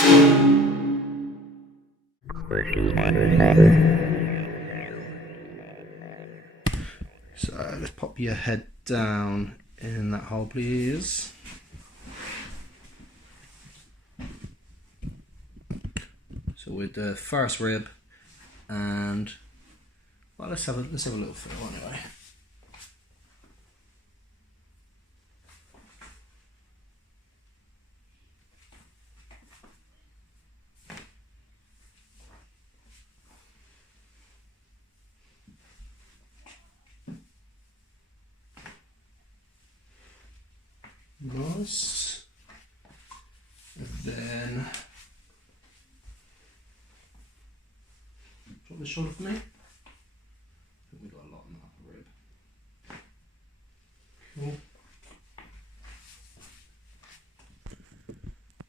So let's pop your head down in that hole, please. So with the first rib, and well, let's have a little feel anyway. Nice. And then drop the shoulder for me. I think we got a lot on that upper rib. Cool.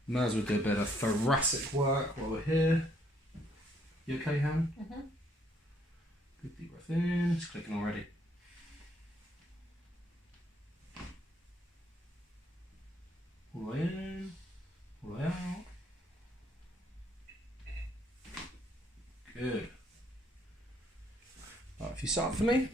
Might as well do a bit of thoracic work while we're here. You okay, Han? Mm-hmm. Good deep breath in. It's clicking already. All the way in, all the way out. Good. Right, if you start for me.